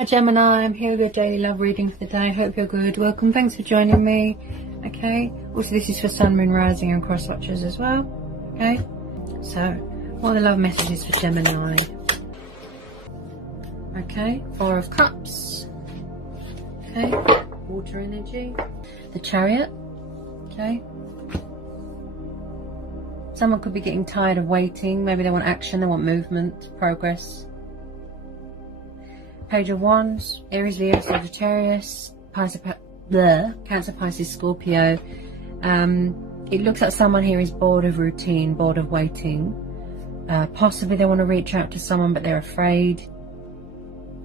Hi Gemini, I'm here with your daily love reading for the day. Hope you're good. Welcome, thanks for joining me. Okay, also this is for Sun, Moon, Rising and Cross Watchers as well. Okay, so what are the love messages for Gemini? Okay, Four of Cups. Okay, water energy. The Chariot. Okay. Someone could be getting tired of waiting. Maybe they want action, they want movement, progress. Page of Wands, Aries, Leo, Sagittarius, Cancer, Pisces, Scorpio. It looks like someone here is bored of routine, bored of waiting. Possibly they want to reach out to someone, but they're afraid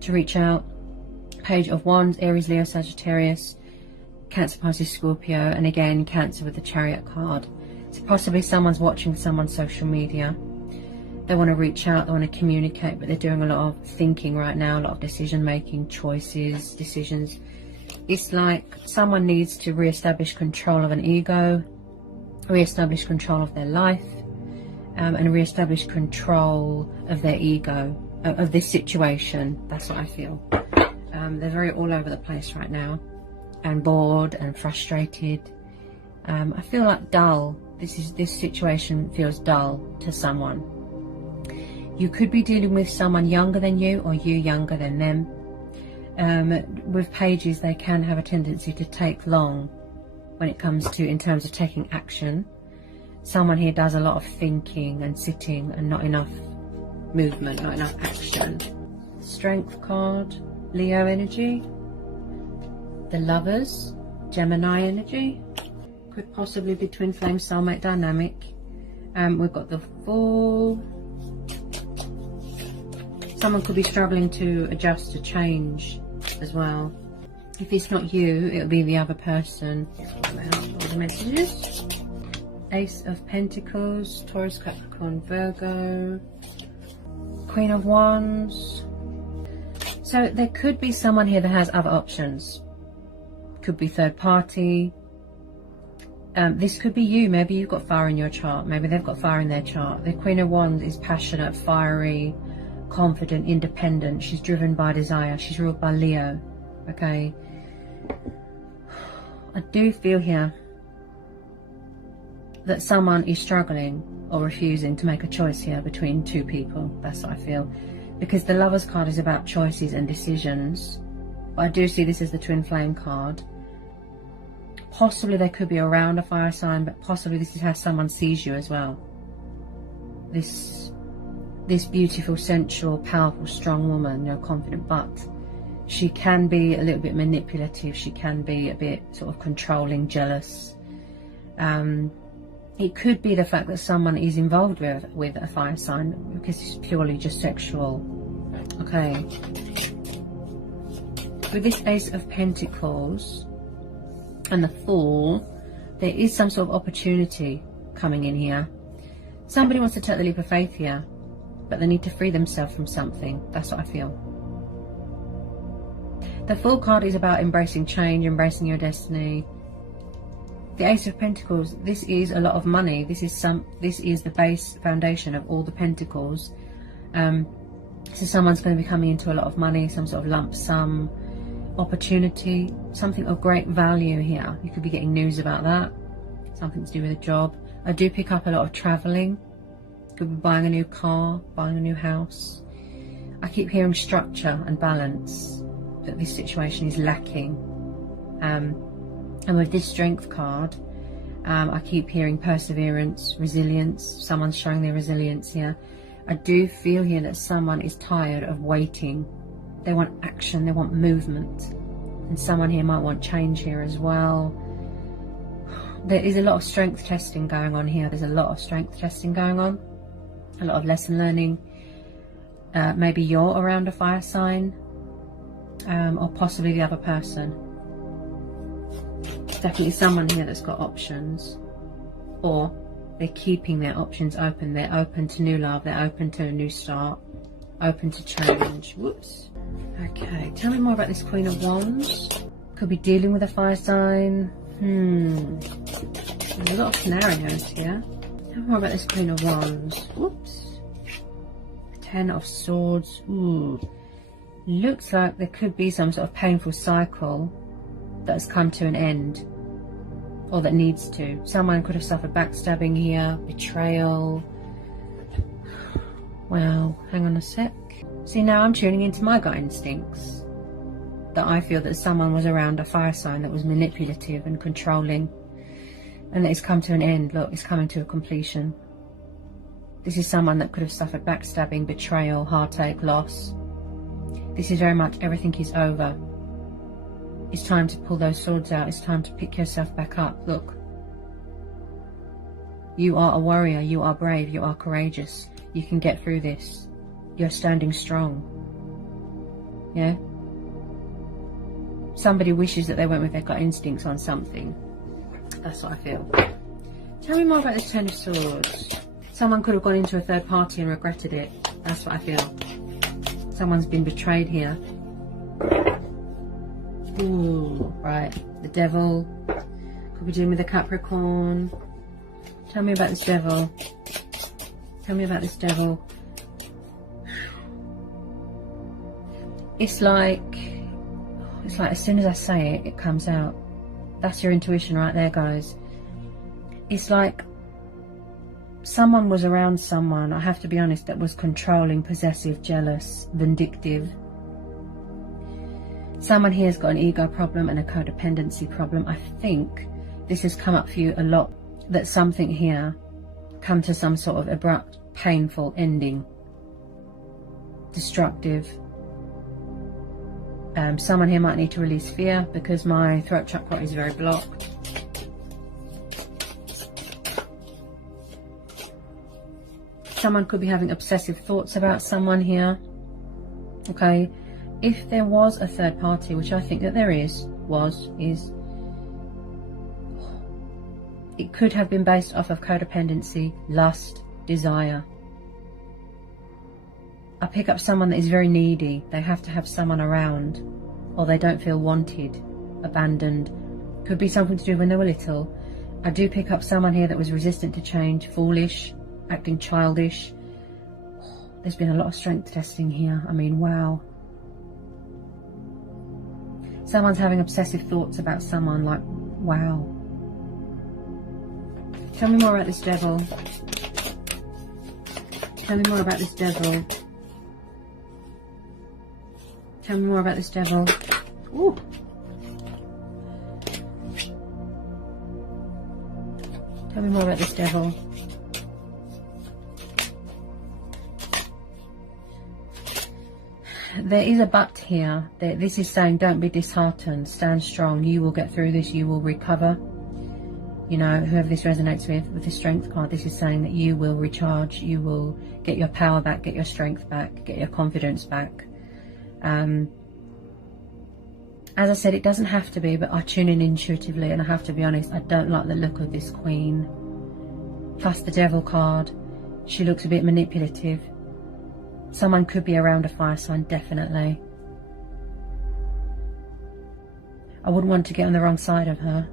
to reach out. Page of Wands, Aries, Leo, Sagittarius, Cancer, Pisces, Scorpio, and again Cancer with the Chariot card. So possibly someone's watching someone's social media. They want to reach out, they want to communicate, but they're doing a lot of thinking right now, a lot of decision making, choices, decisions. It's like someone needs to re-establish control of an ego, re-establish control of their life, and re-establish control of their ego, of this situation. That's what I feel. They're very all over the place right now, and bored and frustrated. I feel like dull. This situation feels dull to someone. You could be dealing with someone younger than you, or you younger than them. With pages, they can have a tendency to take long when it comes to, in terms of taking action. Someone here does a lot of thinking and sitting and not enough movement, not enough action. Strength card, Leo energy. The Lovers, Gemini energy. Could possibly be twin flame soulmate dynamic. We've got the Fool. Someone could be struggling to adjust to change as well. If it's not you, it'll be the other person. All the messages. Ace of Pentacles, Taurus, Capricorn, Virgo, Queen of Wands. So there could be someone here that has other options. Could be third party. This could be you. Maybe you've got fire in your chart. Maybe they've got fire in their chart. The Queen of Wands is passionate, fiery, confident, independent. She's driven by desire. She's ruled by Leo. Okay, I do feel here that someone is struggling or refusing to make a choice here between two people. That's what I feel, because the Lovers card is about choices and decisions. But I do see this as the twin flame card. Possibly they could be around a fire sign, but possibly this is how someone sees you as well. This beautiful, sensual, powerful, strong woman, confident, but she can be a little bit manipulative. She can be a bit sort of controlling, jealous. It could be the fact that someone is involved with a fire sign, because it's purely just sexual. Okay. With this Ace of Pentacles and the Fool, there is some sort of opportunity coming in here. Somebody wants to take the leap of faith here, but they need to free themselves from something. That's what I feel. The Fool card is about embracing change, embracing your destiny. The Ace of Pentacles, this is a lot of money. This is the base foundation of all the Pentacles. So someone's going to be coming into a lot of money, some sort of lump sum opportunity, something of great value here. You could be getting news about that, something to do with a job. I do pick up a lot of traveling. Could be buying a new car, buying a new house. I keep hearing structure and balance, that this situation is lacking. And with this Strength card, I keep hearing perseverance, resilience. Someone's showing their resilience here. I do feel here that someone is tired of waiting. They want action, they want movement. And someone here might want change here as well. There is a lot of strength testing going on here. There's a lot of strength testing going on. A lot of lesson learning. Maybe you're around a fire sign, or possibly the other person. Definitely someone here that's got options, or they're keeping their options open. They're open to new love. They're open to a new start, open to change. Whoops. Okay, tell me more about this Queen of Wands. Could be dealing with a fire sign. There's a lot of scenarios here. Tell me more about this Queen of Wands. Whoops. Ten of Swords. Ooh. Looks like there could be some sort of painful cycle that has come to an end, or that needs to. Someone could have suffered backstabbing here, betrayal. Wow, hang on a sec. See, now I'm tuning into my gut instincts. That I feel that someone was around a fire sign that was manipulative and controlling, and that it's come to an end. Look, it's coming to a completion. This is someone that could have suffered backstabbing, betrayal, heartache, loss. This is very much everything is over. It's time to pull those swords out. It's time to pick yourself back up. Look. You are a warrior. You are brave. You are courageous. You can get through this. You're standing strong. Yeah? Somebody wishes that they went with their gut instincts on something. That's what I feel. Tell me more about this Ten of Swords. Someone could have gone into a third party and regretted it. That's what I feel. Someone's been betrayed here. Ooh, right. The Devil. Could be dealing with a Capricorn. Tell me about this Devil. Tell me about this Devil. It's like as soon as I say it, it comes out. That's your intuition right there, guys. It's like someone was around someone, I have to be honest, that was controlling, possessive, jealous, vindictive. Someone here has got an ego problem and a codependency problem. I think this has come up for you a lot, that something here come to some sort of abrupt, painful ending. Destructive. Someone here might need to release fear because my throat chakra is very blocked. Someone could be having obsessive thoughts about someone here. Okay, if there was a third party, which I think that there is, it could have been based off of codependency, lust, desire. I pick up someone that is very needy. They have to have someone around, or they don't feel wanted, abandoned. Could be something to do when they were little. I do pick up someone here that was resistant to change, foolish, acting childish. There's been a lot of strength testing here. I mean, wow. Someone's having obsessive thoughts about someone, like, wow. Tell me more about this Devil. Tell me more about this Devil. Tell me more about this Devil. Ooh. Tell me more about this Devil. There is a but here. This is saying don't be disheartened. Stand strong. You will get through this. You will recover. You know, whoever this resonates with the Strength card, this is saying that you will recharge. You will get your power back, get your strength back, get your confidence back. As I said, it doesn't have to be, but I tune in intuitively, and I have to be honest, I don't like the look of this Queen. Plus the Devil card, she looks a bit manipulative. Someone could be around a fire sign, definitely. I wouldn't want to get on the wrong side of her.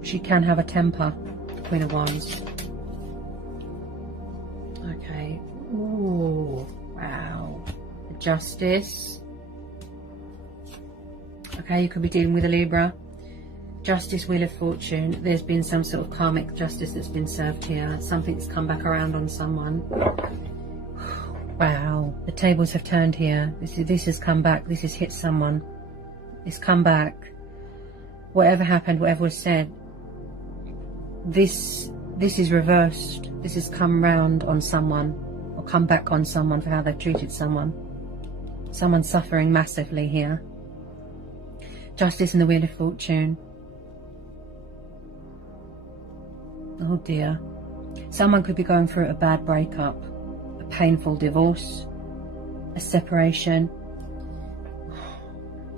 She can have a temper, the Queen of Wands. Okay. Ooh, wow. The Justice. Okay, you could be dealing with a Libra. Justice, Wheel of Fortune. There's been some sort of karmic justice that's been served here. Something's come back around on someone. Wow, the tables have turned here. This has come back. This has hit someone. It's come back. Whatever happened, whatever was said, this is reversed. This has come round on someone, or come back on someone for how they've treated someone. Someone's suffering massively here. Justice and the Wheel of Fortune. Oh dear. Someone could be going through a bad breakup, a painful divorce, a separation.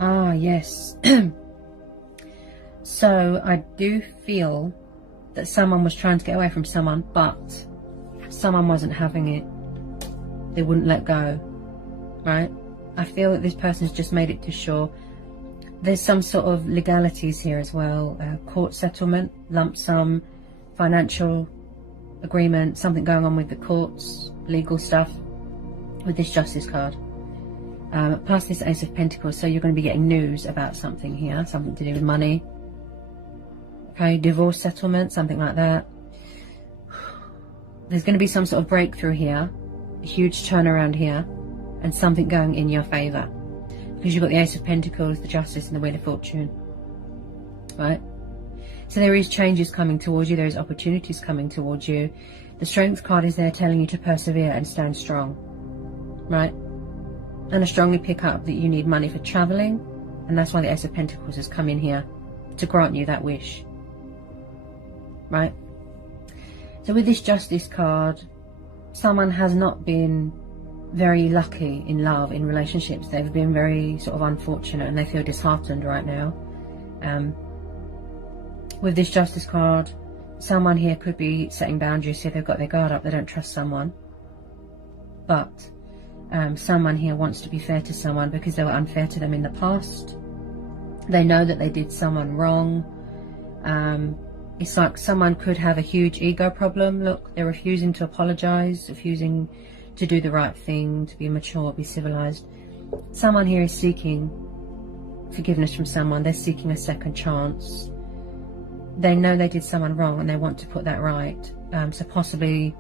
Ah, yes. So I do feel that someone was trying to get away from someone, but someone wasn't having it. They wouldn't let go, right? I feel that this person's just made it to shore. There's some sort of legalities here as well. Court settlement, lump sum, financial agreement, something going on with the courts, legal stuff with this Justice card. Plus this Ace of Pentacles, so you're going to be getting news about something here, something to do with money. Okay, divorce settlement, something like that. There's going to be some sort of breakthrough here, a huge turnaround here, and something going in your favour. Because you've got the Ace of Pentacles, the Justice, and the Wheel of Fortune. Right? So there is changes coming towards you, there is opportunities coming towards you. The Strength card is there telling you to persevere and stand strong. Right? And I strongly pick up that you need money for travelling, and that's why the Ace of Pentacles has come in here, to grant you that wish. Right? So with this Justice card, someone has not been very lucky in love, in relationships. They've been very sort of unfortunate and they feel disheartened right now. With this Justice card, someone here could be setting boundaries, so they've got their guard up, they don't trust someone. But someone here wants to be fair to someone because they were unfair to them in the past. They know that they did someone wrong. It's like someone could have a huge ego problem. Look, they're refusing to apologise, refusing to do the right thing, to be mature, be civilised. Someone here is seeking forgiveness from someone. They're seeking a second chance. They know they did someone wrong and they want to put that right. So possibly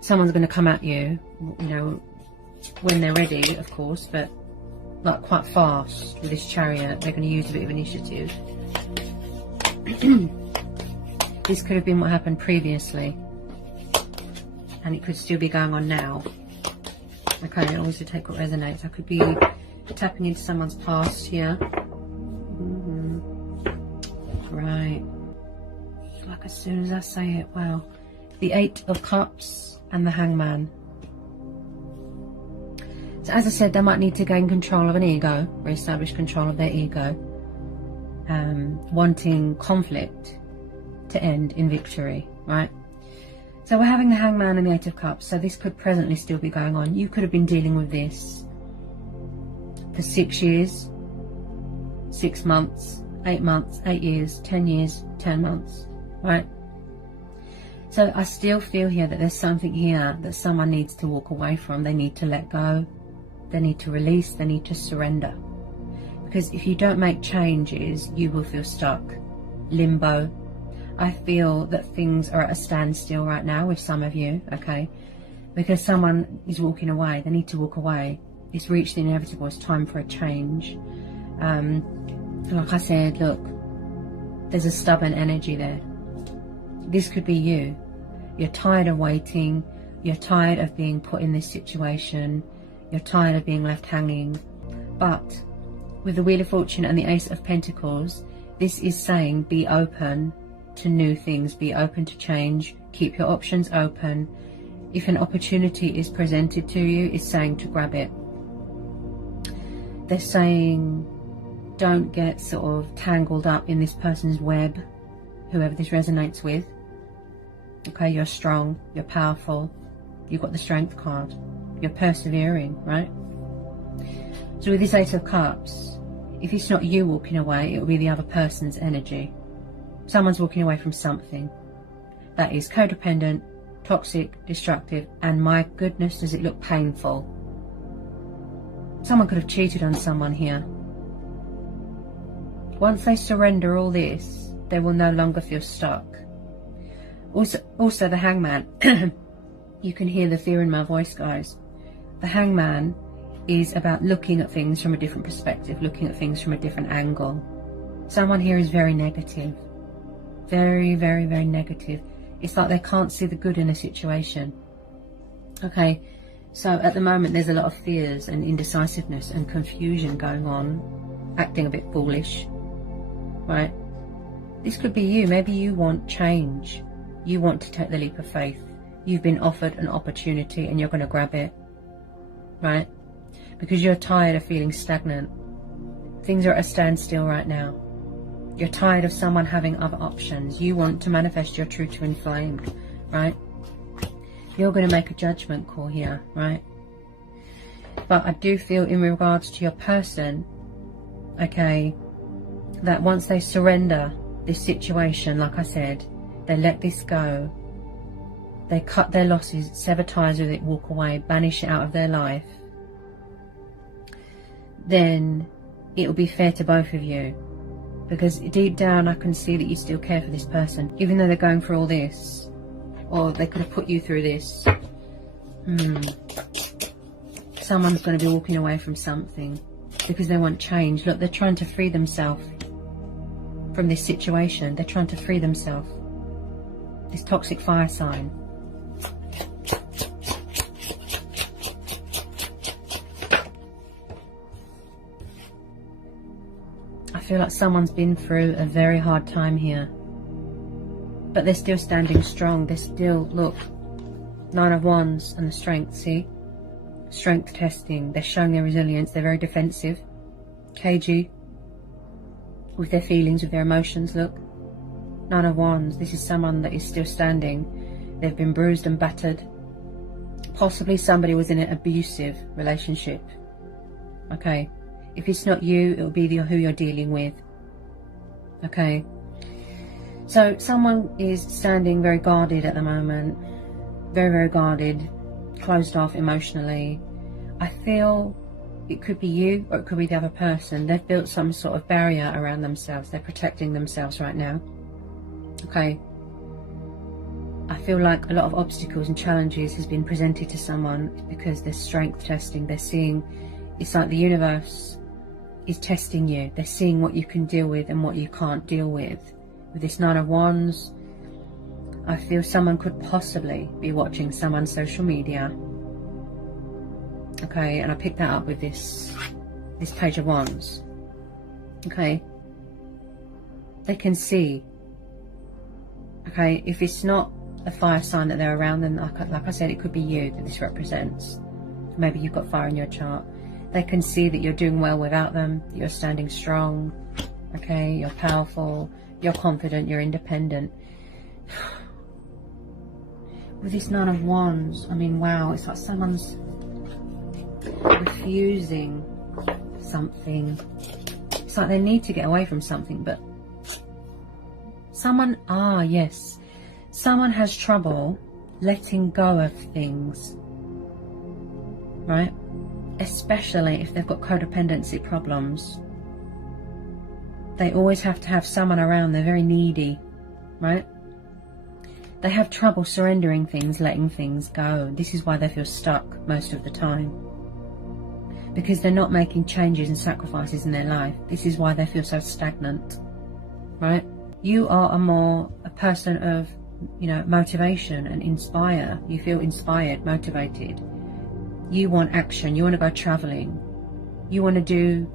someone's going to come at you, you know, when they're ready, of course, but like quite fast with this Chariot. They're going to use a bit of initiative. This could have been what happened previously, and it could still be going on now. Okay, I always take what resonates. I could be tapping into someone's past here. Right. Like as soon as I say it, wow. The Eight of Cups and the Hangman. So as I said, they might need to gain control of an ego, re-establish control of their ego. Wanting conflict to end in victory, right? So we're having the Hangman and the Eight of Cups, so this could presently still be going on. You could have been dealing with this for 6 years, 6 months, 8 months, 8 years, 10 years, 10 months, right? So I still feel here that there's something here that someone needs to walk away from. They need to let go, they need to release, they need to surrender. Because if you don't make changes, you will feel stuck, limbo. I feel that things are at a standstill right now with some of you, okay? Because someone is walking away, they need to walk away. It's reached the inevitable, it's time for a change. Like I said, look, there's a stubborn energy there. This could be you. You're tired of waiting, you're tired of being put in this situation, you're tired of being left hanging. But with the Wheel of Fortune and the Ace of Pentacles, this is saying be open to new things, be open to change, keep your options open. If an opportunity is presented to you, it's saying to grab it. They're saying don't get sort of tangled up in this person's web, whoever this resonates with. Okay, you're strong, you're powerful, you've got the Strength card, you're persevering, right? So with this Eight of Cups, if it's not you walking away, it will be the other person's energy. Someone's walking away from something that is codependent, toxic, destructive, and my goodness, does it look painful. Someone could have cheated on someone here. Once they surrender all this, they will no longer feel stuck. Also the Hangman. You can hear the fear in my voice, guys. The Hangman is about looking at things from a different perspective, looking at things from a different angle. Someone here is very negative. Very, very, very negative. It's like they can't see the good in a situation. Okay, so at the moment there's a lot of fears and indecisiveness and confusion going on, acting a bit foolish, right? This could be you. Maybe you want change. You want to take the leap of faith. You've been offered an opportunity and you're going to grab it, right? Because you're tired of feeling stagnant. Things are at a standstill right now. You're tired of someone having other options. You want to manifest your true twin flame, right? You're going to make a judgment call here, right? But I do feel in regards to your person, okay, that once they surrender this situation, like I said, they let this go, they cut their losses, sever ties with it, walk away, banish it out of their life, then it will be fair to both of you. Because deep down I can see that you still care for this person. Even though they're going through all this, or they could have put you through this. Someone's going to be walking away from something because they want change. Look, they're trying to free themselves from this situation. They're trying to free themselves. This toxic fire sign. I feel like someone's been through a very hard time here. But they're still standing strong. They're still, look, 9 of Wands and the strength, see? Strength testing. They're showing their resilience. They're very defensive, cagey with their feelings, with their emotions. Look, 9 of Wands. This is someone that is still standing. They've been bruised and battered. Possibly somebody was in an abusive relationship. Okay, if it's not you, it will be who you're dealing with. Okay, so someone is standing very guarded at the moment. Very, very guarded, closed off emotionally. I feel it could be you or it could be the other person. They've built some sort of barrier around themselves. They're protecting themselves right now. Okay. I feel like a lot of obstacles and challenges has been presented to someone because they're strength testing. They're seeing, it's like the universe is testing you. They're seeing what you can deal with and what you can't deal with. With this 9 of Wands, I feel someone could possibly be watching someone's social media. Okay, and I picked that up with this Page of Wands. Okay, they can see. Okay, if it's not a fire sign that they're around, then like I said, it could be you that this represents. Maybe you've got fire in your chart. They can see that you're doing well without them, that you're standing strong. Okay, you're powerful, you're confident, you're independent. With this 9 of Wands, I mean, wow, it's like someone's refusing something. It's like they need to get away from something, but someone, yes, someone has trouble letting go of things, right? Especially if they've got codependency problems. They always have to have someone around. They're very needy, right? They have trouble surrendering things, letting things go. This is why they feel stuck most of the time. Because they're not making changes and sacrifices in their life. This is why they feel so stagnant, right? You are a person of, motivation and inspire. You feel inspired, motivated. You want action. You want to go traveling. You want to do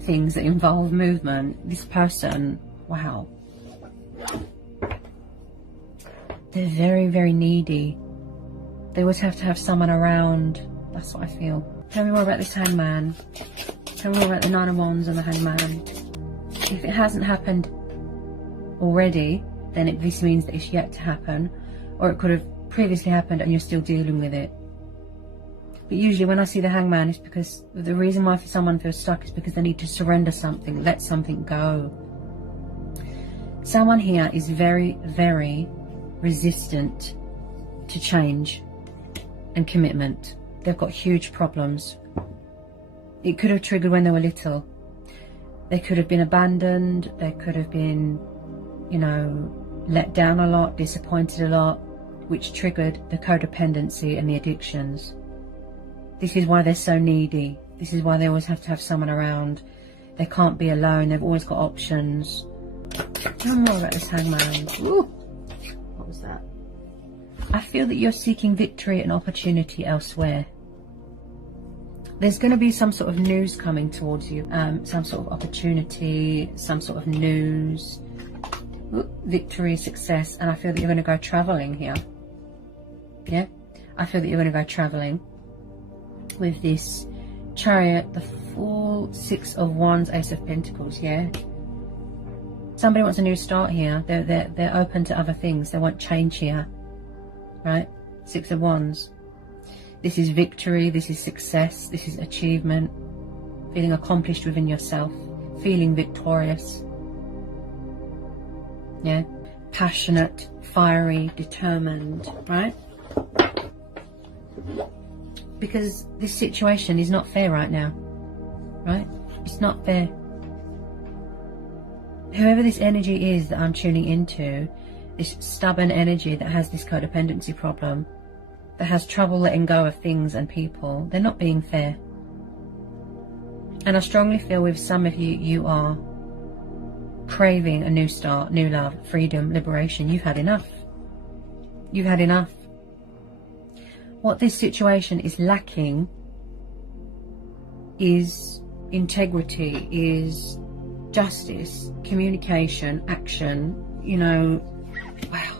things that involve movement. This person, wow. They're very, very needy. They always have to have someone around. That's what I feel. Tell me more about this Hangman. Tell me more about the 9 of Wands and the Hangman. If it hasn't happened already, then this means that it's yet to happen. Or it could have previously happened and you're still dealing with it. But usually when I see the Hangman, it's because the reason why someone feels stuck is because they need to surrender something, let something go. Someone here is very, very resistant to change and commitment. They've got huge problems. It could have triggered when they were little. They could have been abandoned. They could have been, let down a lot, disappointed a lot, which triggered the codependency and the addictions. This is why they're so needy. This is why they always have to have someone around. They can't be alone. They've always got options. Tell me more about this Hangman. Ooh. What was that? I feel that you're seeking victory and opportunity elsewhere. There's going to be some sort of news coming towards you. Some sort of opportunity, some sort of news. Ooh, victory, success. And I feel that you're going to go traveling here. Yeah? I feel that you're going to go traveling. With this Chariot, the Fool, 6 of Wands, Ace of Pentacles, yeah? Somebody wants a new start here. They're open to other things. They want change here, right? 6 of Wands. This is victory. This is success. This is achievement. Feeling accomplished within yourself. Feeling victorious. Yeah? Passionate, fiery, determined, right? Because this situation is not fair right now. right? It's not fair. Whoever this energy is that I'm tuning into, this stubborn energy that has this codependency problem, that has trouble letting go of things and people, they're not being fair. And I strongly feel with some of you, you are craving a new start, new love, freedom, liberation. You've had enough. You've had enough. What this situation is lacking is integrity, is justice, communication, action, you know. Wow.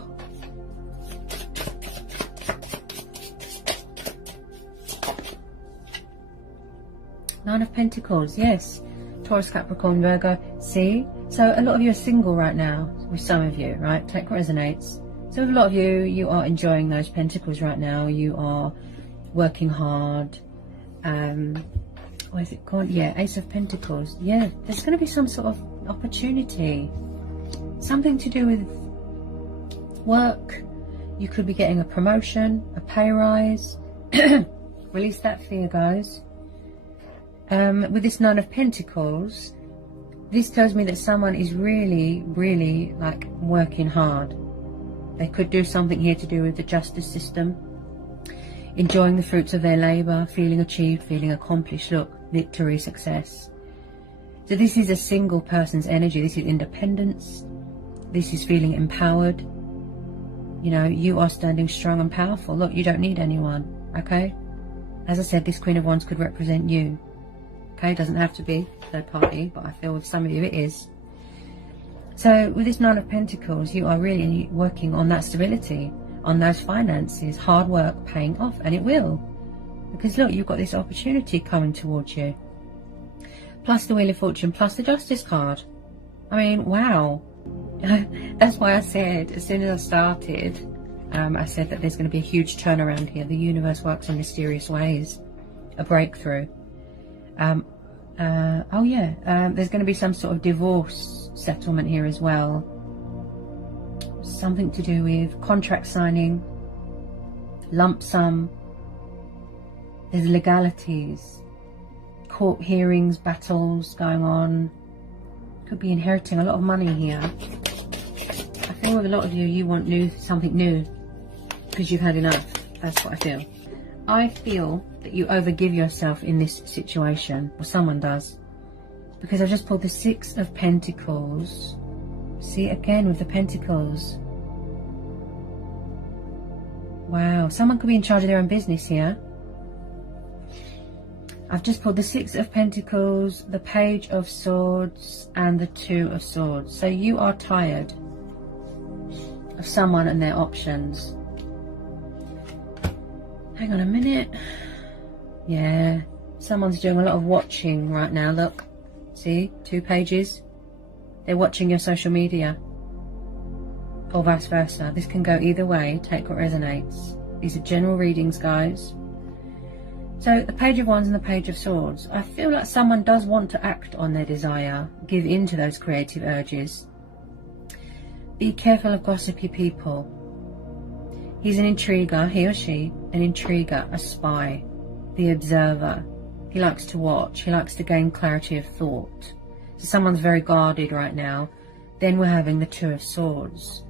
Nine of Pentacles, yes. Taurus, Capricorn, Virgo. See? So a lot of you are single right now, with some of you, right? Take what resonates. So with a lot of you, you are enjoying those pentacles right now. You are working hard. What is it called? Yeah, Ace of Pentacles. Yeah, there's going to be some sort of opportunity. Something to do with work. You could be getting a promotion, a pay rise. Release that fear, guys. With this Nine of Pentacles, this tells me that someone is really, really like working hard. They could do something here to do with the justice system, enjoying the fruits of their labour, feeling achieved, feeling accomplished. Look, victory, success. So this is a single person's energy. This is independence. This is feeling empowered. You know, you are standing strong and powerful. Look, you don't need anyone, okay? As I said, this Queen of Wands could represent you. Okay, it doesn't have to be third party, but I feel with some of you it is. So with this Nine of Pentacles, you are really working on that stability, on those finances, hard work paying off, and it will. Because look, you've got this opportunity coming towards you. Plus the Wheel of Fortune, plus the Justice card. I mean, wow. That's why I said, as soon as I started, I said that there's going to be a huge turnaround here. The universe works in mysterious ways. A breakthrough. Oh yeah, there's going to be some sort of divorce settlement here as well. Something to do with contract signing, lump sum. There's legalities, court hearings, battles going on. Could be inheriting a lot of money here. I feel with a lot of you, you want something new because you've had enough. That's what I feel. I feel that you overgive yourself in this situation, or someone does, because I've just pulled the Six of Pentacles. See, again with the Pentacles. Wow, someone could be in charge of their own business here. I've just pulled the Six of Pentacles, the Page of Swords, and the Two of Swords. So you are tired of someone and their options. Hang on a minute. Yeah, someone's doing a lot of watching right now. Look, see, 2 pages. They're watching your social media, or vice versa. This can go either way. Take what resonates. These are general readings, guys. So the Page of Wands and the Page of Swords. I feel like someone does want to act on their desire, give in to those creative urges. Be careful of gossipy people. He's an intriguer, he or she, an intriguer, a spy, the observer. He likes to watch, he likes to gain clarity of thought. So someone's very guarded right now. Then we're having the Two of Swords.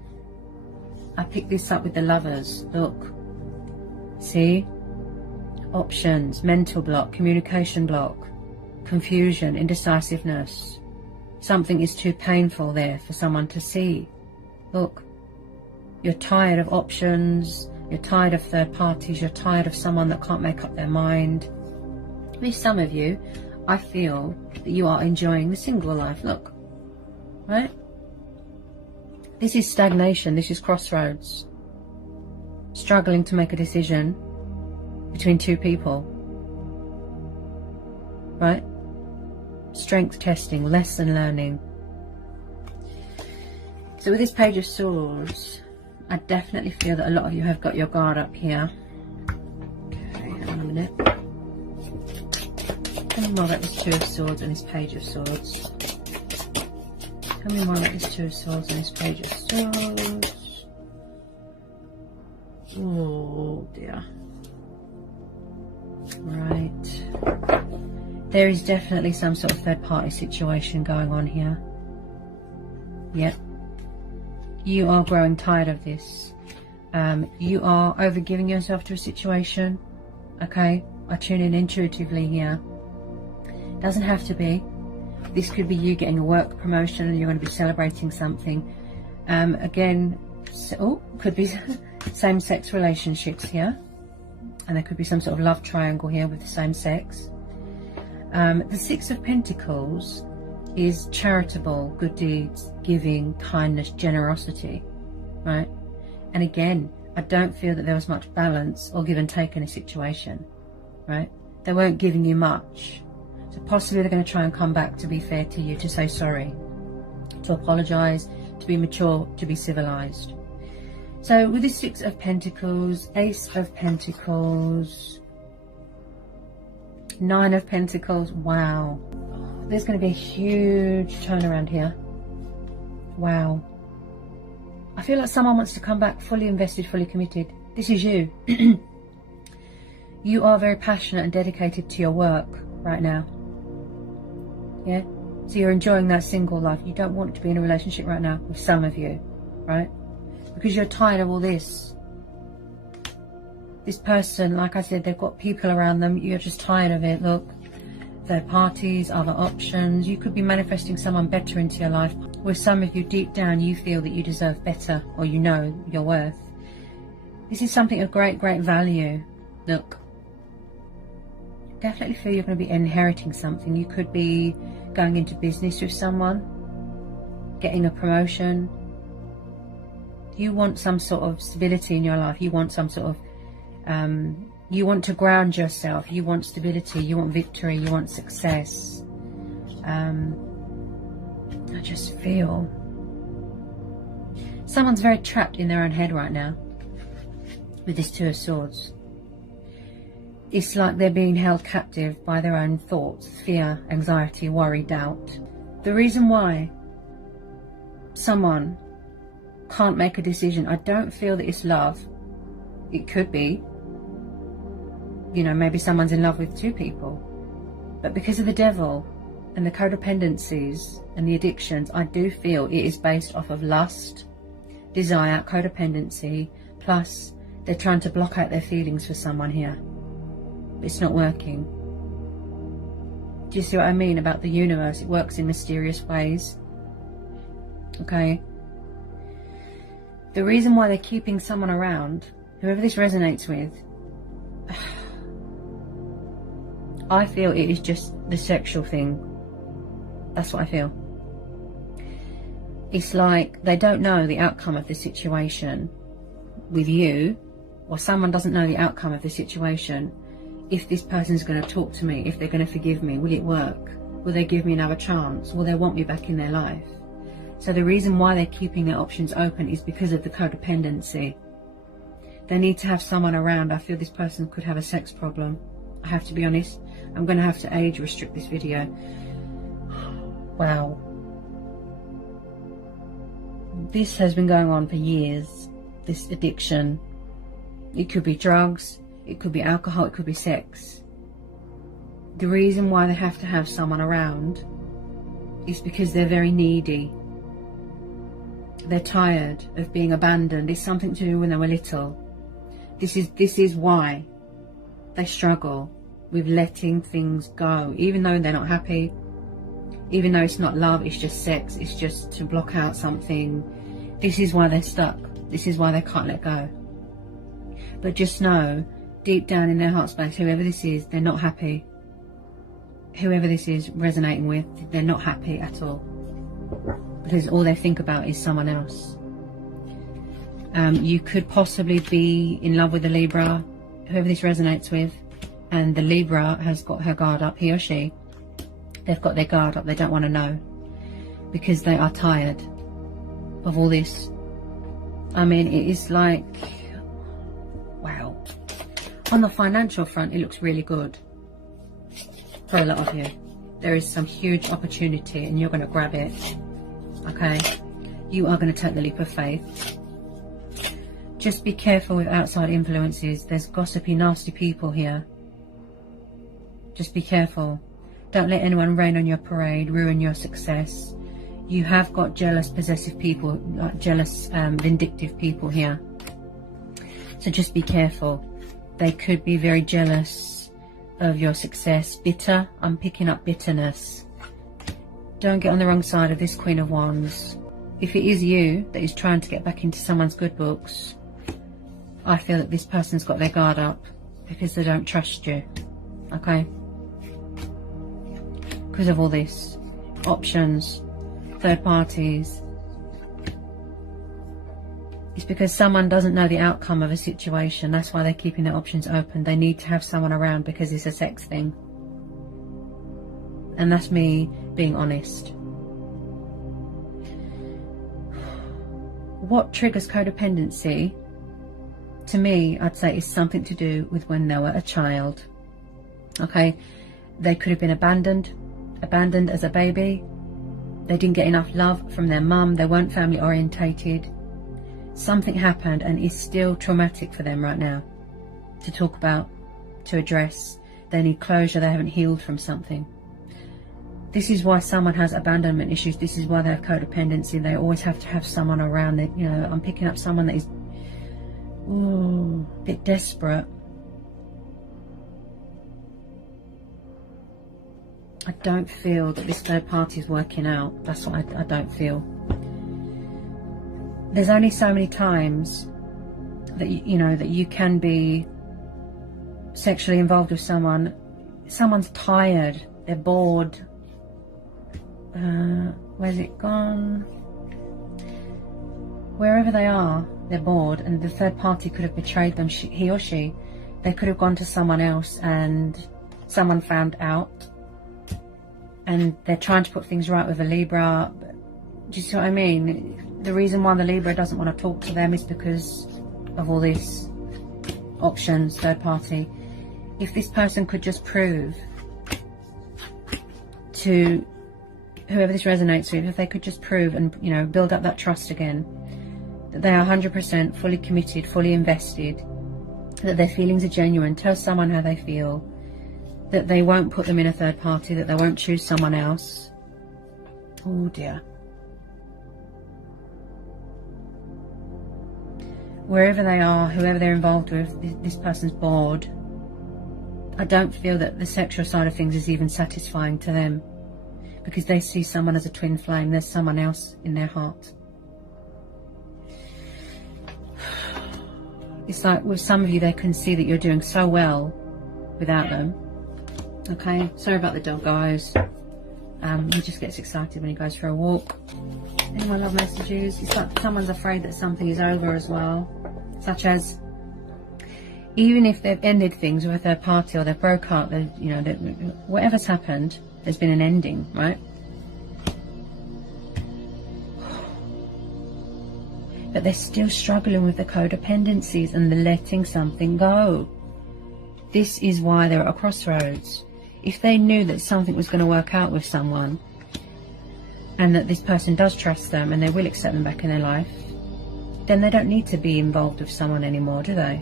I picked this up with the Lovers. Look, see? Options, mental block, communication block, confusion, indecisiveness. Something is too painful there for someone to see. Look. You're tired of options, you're tired of third parties, you're tired of someone that can't make up their mind. With some of you, I feel that you are enjoying the single life. Look, right? This is stagnation, this is crossroads. Struggling to make a decision between 2 people. Right? Strength testing, lesson learning. So with this Page of Swords, I definitely feel that a lot of you have got your guard up here. Okay, hang on a minute. Tell me more about this Two of Swords and this Page of Swords. Tell me more about this Two of Swords and this Page of Swords. Oh dear. Right. There is definitely some sort of third party situation going on here. Yep. You are growing tired of this. You are overgiving yourself to a situation. Okay, I tune in intuitively here. Doesn't have to be. This could be you getting a work promotion and you're going to be celebrating something. Again, could be same-sex relationships here. And there could be some sort of love triangle here with the same sex. The Six of Pentacles is charitable, good deeds, giving, kindness, generosity, right? And again, I don't feel that there was much balance or give and take in a situation, right? They weren't giving you much. So possibly they're going to try and come back to be fair to you, to say sorry, to apologise, to be mature, to be civilised. So with the Six of Pentacles, Ace of Pentacles, Nine of Pentacles, wow. There's going to be a huge turnaround here. Wow. I feel like someone wants to come back fully invested, fully committed. This is you. You are very passionate and dedicated to your work right now. Yeah? So you're enjoying that single life. You don't want to be in a relationship right now with some of you, right? Because you're tired of all this. This person, like I said, they've got people around them. You're just tired of it. Look, third parties, other options. You could be manifesting someone better into your life. With some of you, deep down, you feel that you deserve better, or you know your worth. This is something of great, great value. Look, definitely feel you're going to be inheriting something. You could be going into business with someone, getting a promotion. You want some sort of stability in your life. You want some sort of you want to ground yourself, you want stability, you want victory, you want success. I just feel someone's very trapped in their own head right now with this Two of Swords. It's like they're being held captive by their own thoughts, fear, anxiety, worry, doubt. The reason why someone can't make a decision, I don't feel that it's love. It could be, you know, maybe someone's in love with two people, but because of the devil and the codependencies and the addictions, I do feel it is based off of lust, desire, codependency, plus they're trying to block out their feelings for someone here. But it's not working. Do you see what I mean about the universe? It works in mysterious ways. Okay. The reason why they're keeping someone around, whoever this resonates with, I feel it is just the sexual thing. That's what I feel. It's like they don't know the outcome of the situation with you, or someone doesn't know the outcome of the situation. If this person's going to talk to me, if they're going to forgive me, will it work? Will they give me another chance? Will they want me back in their life? So the reason why they're keeping their options open is because of the codependency. They need to have someone around. I feel this person could have a sex problem. I have to be honest. I'm going to have to age restrict this video. Wow. This has been going on for years. This addiction. It could be drugs. It could be alcohol. It could be sex. The reason why they have to have someone around is because they're very needy. They're tired of being abandoned. It's something to do when they were little. This is why they struggle with letting things go, even though they're not happy, even though it's not love, it's just sex, it's just to block out something. This is why they're stuck. This is why they can't let go. But just know, deep down in their heart space, whoever this is, they're not happy. Whoever this is resonating with, they're not happy at all. Because all they think about is someone else. You could possibly be in love with a Libra, whoever this resonates with, and the Libra has got her guard up, he or she. They've got their guard up, they don't want to know. Because they are tired of all this. I mean, it is like, wow. On the financial front, it looks really good for a lot of you. There is some huge opportunity and you're going to grab it. Okay? You are going to take the leap of faith. Just be careful with outside influences. There's gossipy, nasty people here. Just be careful. Don't let anyone rain on your parade, ruin your success. You have got jealous, possessive people, jealous, vindictive people here. So just be careful. They could be very jealous of your success. Bitter. I'm picking up bitterness. Don't get on the wrong side of this Queen of Wands. If it is you that is trying to get back into someone's good books, I feel that this person's got their guard up because they don't trust you. Okay? Because of all this. Options. Third parties. It's because someone doesn't know the outcome of a situation. That's why they're keeping their options open. They need to have someone around because it's a sex thing. And that's me being honest. What triggers codependency? To me, I'd say is something to do with when they were a child. Okay? They could have been abandoned as a baby. They didn't get enough love from their mum. They weren't family orientated. Something happened and is still traumatic for them right now to talk about, to address. They need closure. They haven't healed from something. This is why someone has abandonment issues. This is why they have codependency. They always have to have someone around. That, you know, I'm picking up someone that is a bit desperate. I don't feel that this third party is working out. That's what I don't feel. There's only so many times that you know that you can be sexually involved with someone. Someone's tired. They're bored. Where's it gone? Wherever they are, they're bored, and the third party could have betrayed them. He or she, they could have gone to someone else, and someone found out, and they're trying to put things right with a Libra. Do you see what I mean? The reason why the Libra doesn't want to talk to them is because of all these options, third party. If this person could just prove to whoever this resonates with, if they could just prove and, you know, build up that trust again, that they are 100% fully committed, fully invested, that their feelings are genuine, tell someone how they feel, that they won't put them in a third party, that they won't choose someone else. Oh dear. Wherever they are, whoever they're involved with, this person's bored. I don't feel that the sexual side of things is even satisfying to them, because they see someone as a twin flame. There's someone else in their heart. It's like with some of you, they can see that you're doing so well without them. Okay, sorry about the dog, guys. He just gets excited when he goes for a walk. Any more love messages? It's like someone's afraid that something is over as well. Such as, even if they've ended things with a third party or they've broke up, you know, whatever's happened, there's been an ending, right? But they're still struggling with the codependencies and the letting something go. This is why they're at a crossroads. If they knew that something was going to work out with someone, and that this person does trust them and they will accept them back in their life, then they don't need to be involved with someone anymore, do they?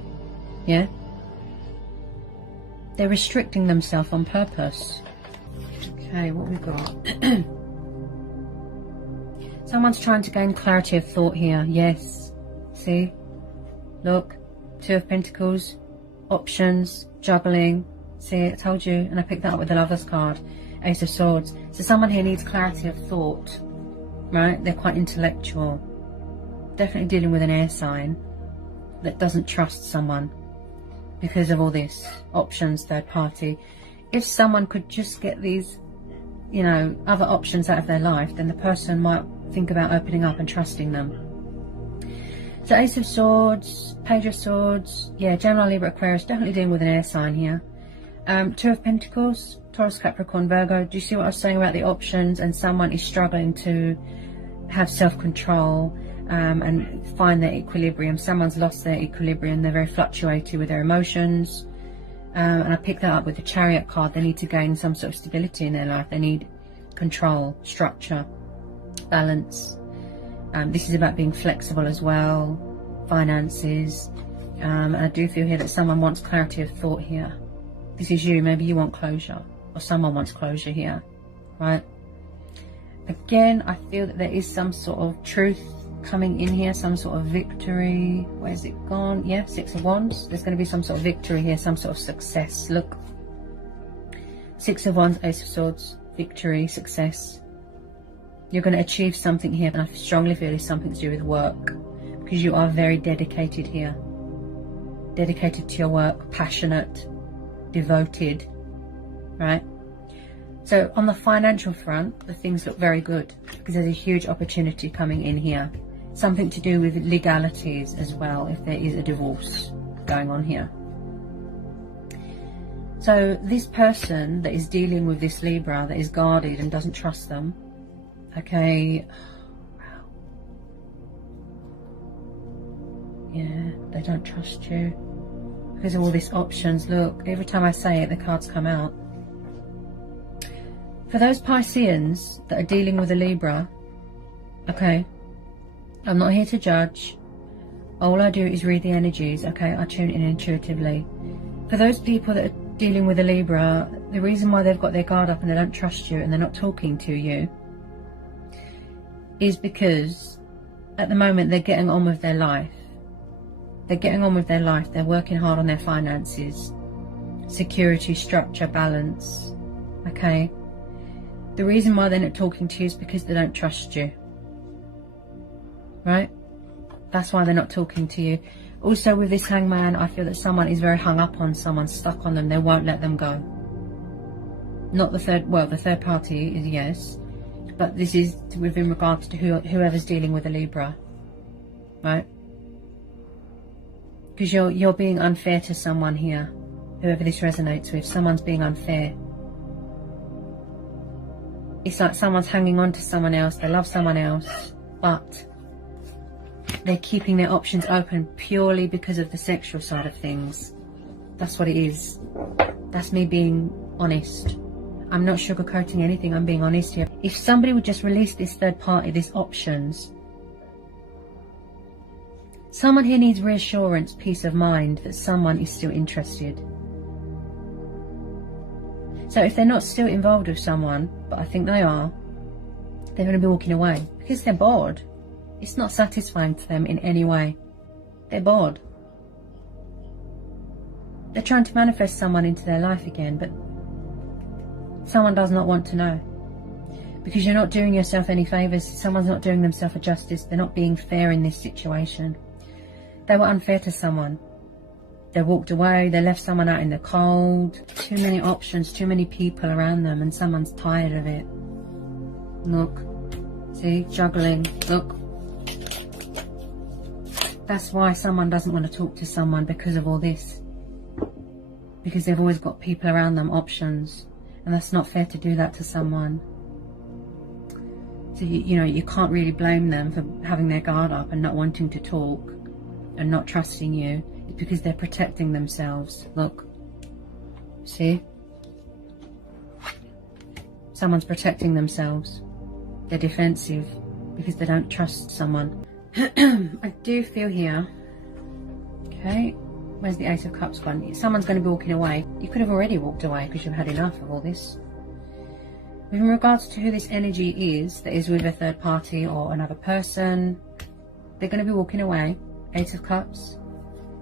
Yeah? They're restricting themselves on purpose. Okay, what we've got. Someone's trying to gain clarity of thought here. Yes. See? Look. Two of Pentacles. Options. Juggling. See, I told you. And I picked that up with the Lover's card. Ace of Swords. So someone here needs clarity of thought. Right? They're quite intellectual. Definitely dealing with an air sign that doesn't trust someone because of all this. Options, third party. If someone could just get these, you know, other options out of their life, then the person might think about opening up and trusting them. So Ace of Swords, Page of Swords, yeah, Gemini, Libra, Aquarius, definitely dealing with an air sign here. Two of Pentacles, Taurus, Capricorn, Virgo. Do you see what I was saying about the options? And someone is struggling to have self-control and find their equilibrium. Someone's lost their equilibrium. They're very fluctuated with their emotions. And I picked that up with the Chariot card. They need to gain some sort of stability in their life. They need control, structure, balance. This is about being flexible as well, finances. I do feel here that someone wants clarity of thought here. This is you. Maybe you want closure or someone wants closure here, right? Again, I feel that there is some sort of truth coming in here, some sort of victory. Where's it gone? Yeah, Six of Wands. There's going to be some sort of victory here, some sort of success. Look, Six of Wands, Ace of Swords, victory, success. You're going to achieve something here, and I strongly feel it's something to do with work, because you are very dedicated here. Dedicated to your work, passionate, devoted, right? So on the financial front, the things look very good, because there's a huge opportunity coming in here. Something to do with legalities as well, if there is a divorce going on here. So this person that is dealing with this Libra, that is guarded and doesn't trust them, okay, yeah, they don't trust you because of all these options. Look, every time I say it, the cards come out. For those Pisceans that are dealing with a Libra, okay, I'm not here to judge. All I do is read the energies, okay? I tune in intuitively. For those people that are dealing with a Libra, the reason why they've got their guard up and they don't trust you and they're not talking to you is because at the moment they're getting on with their life. They're getting on with their life. They're working hard on their finances, security, structure, balance, okay? The reason why they're not talking to you is because they don't trust you, right? That's why they're not talking to you. Also with this Hangman, I feel that someone is very hung up on someone, stuck on them. They won't let them go. Not the third, well, the third party is yes, but this is within regards to whoever's dealing with a Libra, right? Because you're being unfair to someone here. Whoever this resonates with, someone's being unfair. It's like someone's hanging on to someone else. They love someone else, but they're keeping their options open purely because of the sexual side of things. That's what it is. That's me being honest. I'm not sugarcoating anything. I'm being honest here. If somebody would just release this third party, these options, someone here needs reassurance, peace of mind that someone is still interested. So if they're not still involved with someone, but I think they are, they're going to be walking away because they're bored. It's not satisfying to them in any way. They're bored. They're trying to manifest someone into their life again, but someone does not want to know. Because you're not doing yourself any favours. Someone's not doing themselves a justice. They're not being fair in this situation. They were unfair to someone. They walked away. They left someone out in the cold. Too many options, too many people around them, and someone's tired of it. Look. See? Juggling. Look. That's why someone doesn't want to talk to someone, because of all this. Because they've always got people around them, options. And that's not fair to do that to someone. So, you know, you can't really blame them for having their guard up and not wanting to talk and not trusting you. It's because they're protecting themselves. Look. See? Someone's protecting themselves. They're defensive because they don't trust someone. I do feel here, okay, where's the Ace of Cups gone? Someone's going to be walking away. You could have already walked away because you've had enough of all this. In regards to who this energy is, that is with a third party or another person, they're going to be walking away. Eight of Cups,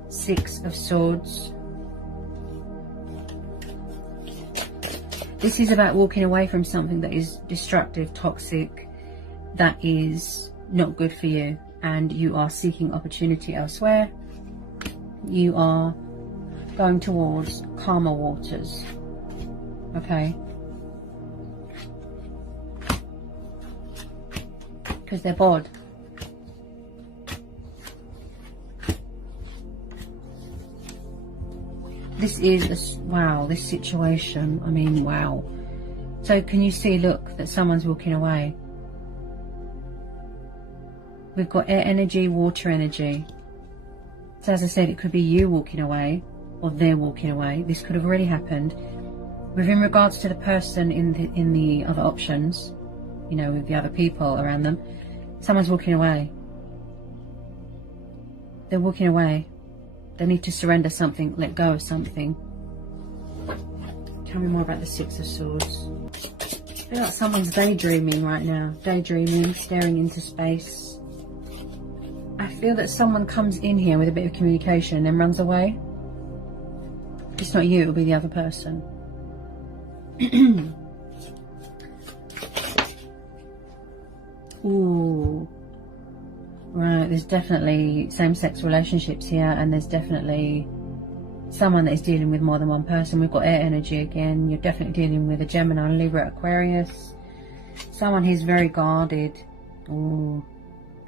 Six of Swords. This is about walking away from something that is destructive, toxic, that is not good for you. And you are seeking opportunity elsewhere. You are going towards calmer waters. Okay? Because they're bored. This is, wow, this situation, I mean, wow. So can you see, look, that someone's walking away? We've got air energy, water energy. So as I said, it could be you walking away or they're walking away. This could have already happened. With regards to the person in the other options, you know, with the other people around them, someone's walking away. They're walking away. They need to surrender something, let go of something. Tell me more about the Six of Swords. I feel like someone's daydreaming right now. Daydreaming, staring into space. I feel that someone comes in here with a bit of communication and then runs away. If it's not you, it'll be the other person. Ooh. Right, there's definitely same-sex relationships here, and there's definitely someone that is dealing with more than one person. We've got air energy again. You're definitely dealing with a Gemini, Libra, Aquarius. Someone who's very guarded. Ooh.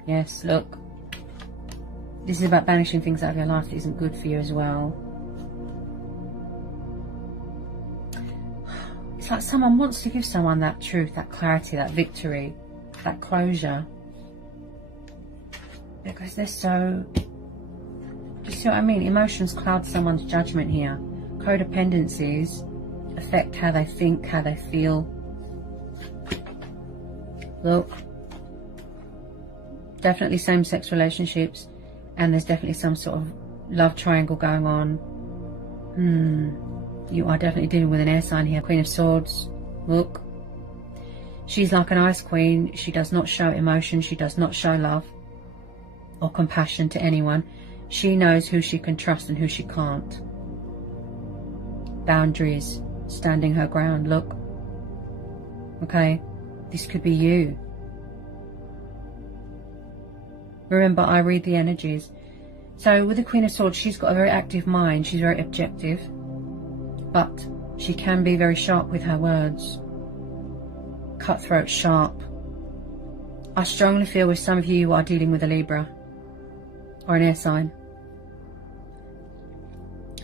Yes, look. This is about banishing things out of your life that isn't good for you as well. It's like someone wants to give someone that truth, that clarity, that victory, that closure. Because they're so... Do you see what I mean? Emotions cloud someone's judgment here. Codependencies affect how they think, how they feel. Look. Definitely same-sex relationships. And there's definitely some sort of love triangle going on. You are definitely dealing with an air sign here. Queen of Swords. Look. She's like an ice queen. She does not show emotion. She does not show love or compassion to anyone. She knows who she can trust and who she can't. Boundaries. Standing her ground. Look. Okay. This could be you. Remember, I read the energies. So with the Queen of Swords, she's got a very active mind. She's very objective. But she can be very sharp with her words. Cutthroat, sharp. I strongly feel with some of you are dealing with a Libra or an air sign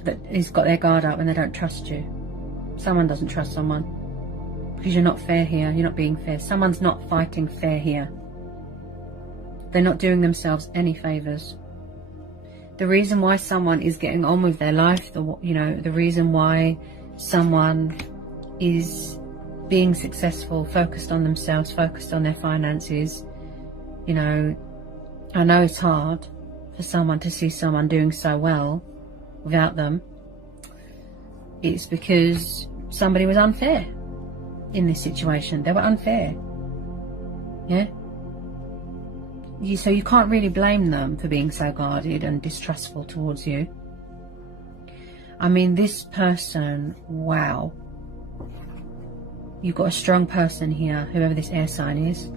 that has got their guard up and they don't trust you. Someone doesn't trust someone because you're not fair here. You're not being fair. Someone's not fighting fair here. They're not doing themselves any favours. The reason why someone is getting on with their life, the reason why someone is being successful, focused on themselves, focused on their finances, I know it's hard for someone to see someone doing so well without them. It's because somebody was unfair in this situation. They were unfair. Yeah? So you can't really blame them for being so guarded and distrustful towards you. I mean, this person, wow. You've got a strong person here, whoever this air sign is.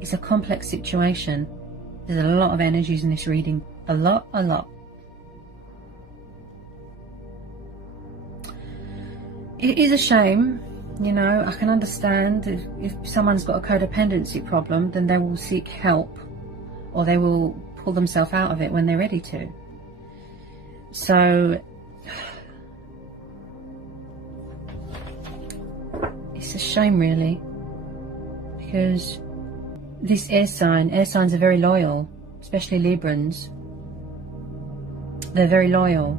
It's a complex situation. There's a lot of energies in this reading. A lot. It is a shame. I can understand if someone's got a codependency problem, then they will seek help or they will pull themselves out of it when they're ready to. So it's a shame really, because this air signs are very loyal, especially Librans. They're very loyal.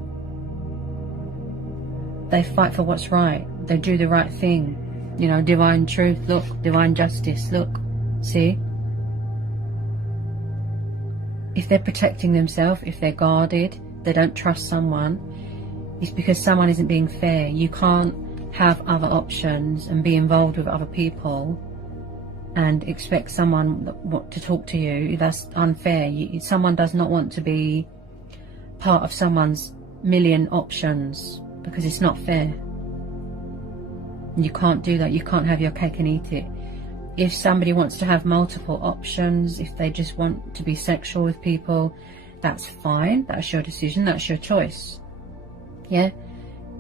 They fight for what's right. They do the right thing. Divine truth, look. Divine justice, look. See? If they're protecting themselves, if they're guarded, they don't trust someone, it's because someone isn't being fair. You can't have other options and be involved with other people and expect someone to talk to you. That's unfair. Someone does not want to be part of someone's million options because it's not fair. You can't do that. You can't have your cake and eat it. If somebody wants to have multiple options, if they just want to be sexual with people, that's fine. That's your decision. That's your choice. Yeah?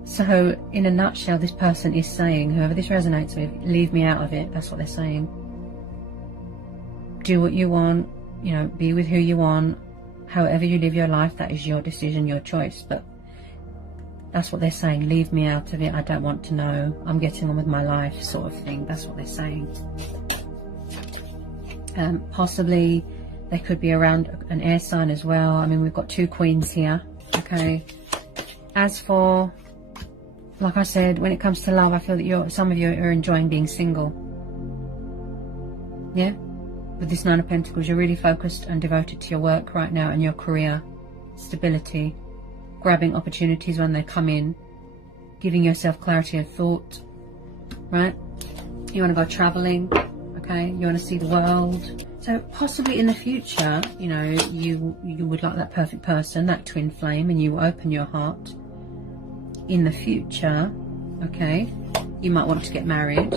So, in a nutshell, this person is saying, whoever this resonates with, leave me out of it. That's what they're saying. Do what you want. Be with who you want. However you live your life, that is your decision, your choice. But that's what they're saying. Leave me out of it. I don't want to know. I'm getting on with my life, sort of thing. That's what they're saying. Possibly they could be around an air sign as well. I mean, we've got two queens here. Okay. As for, like I said, when it comes to love, I feel that some of you are enjoying being single. Yeah? With this Nine of Pentacles, you're really focused and devoted to your work right now and your career, stability, grabbing opportunities when they come in, giving yourself clarity of thought, right? You want to go traveling, okay? You want to see the world. So possibly in the future, you know, you would like that perfect person, that twin flame, and you open your heart. In the future, okay, you might want to get married.